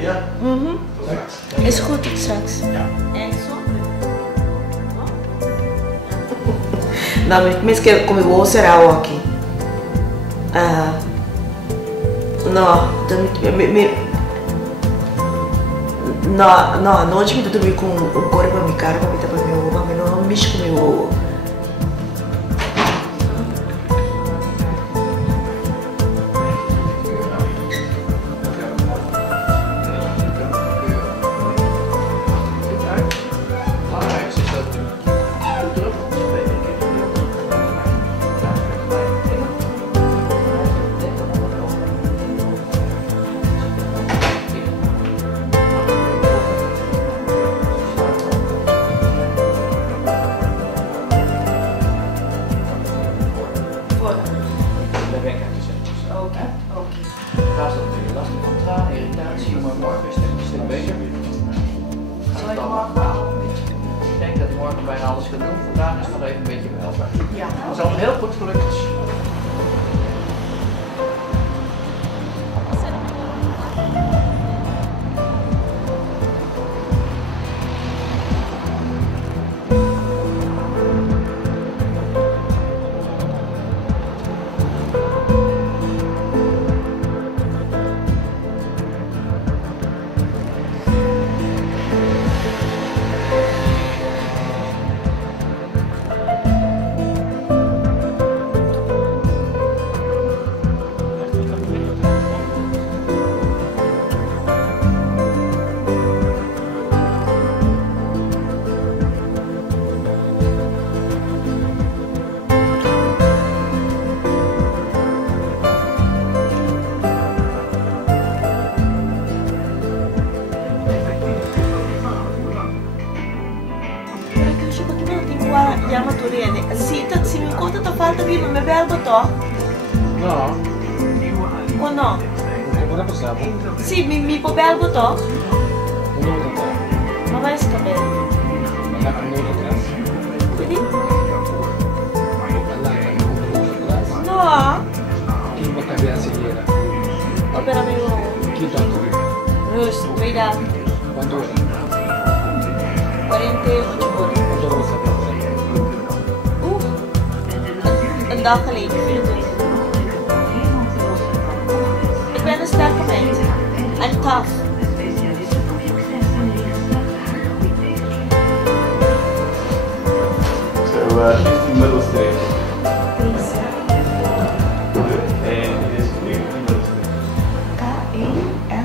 Ja. Is goed tot straks. Ja. En zo? Nou, misschien kom ik wel será aqui. No, a noite me dormi com o corpo pra minha cara, pra minha roupa, mas não mexe com meu. Bijna alles gaan doen. Vandaag is het nog even een beetje helpen. Ja. Het is al heel goed gelukt. Se me encontra, tu falta vir no meu belo botão. No. Ou não? Ora possiamo? Sì, mi può bel botão. Ma vai sta bene. Quindi? No. Chi può cambiare la sediera? Opera mio. Chi tanto? Giusto, mi dà. Quanto ora? 48 ore. Quanto lo sapete? Een dag geleden, 24. Ik ben een sterke meid. En tough. Zo, is die middelstreep. Deze. En dit is nu die middelstreep. K-E-N-L-V.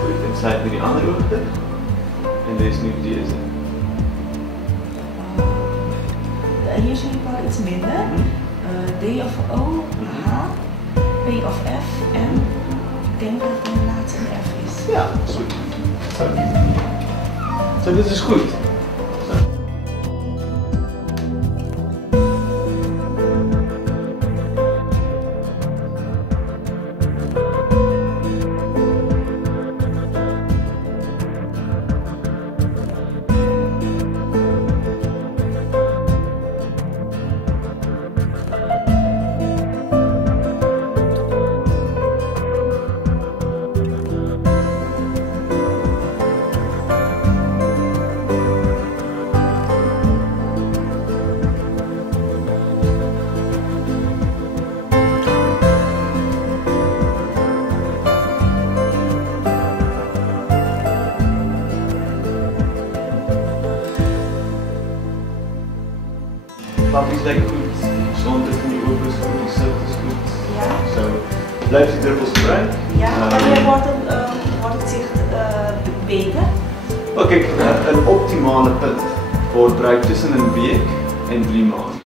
Goed, en sluit nu die andere hoogte. En dit is nu deze. Hier zie je wel iets minder. D of O, H, P of F en ik denk dat het de laatste F is. Ja, dat is goed. Zo, dit is goed. Papi is lekker goed. Zon is nu open, is goed, die zicht is goed. Ja. Zo. Blijf die druppels gebruiken. Ja, wanneer wordt het zicht beter? Oké, een optimale punt wordt gebruikt tussen een week en 3 maanden.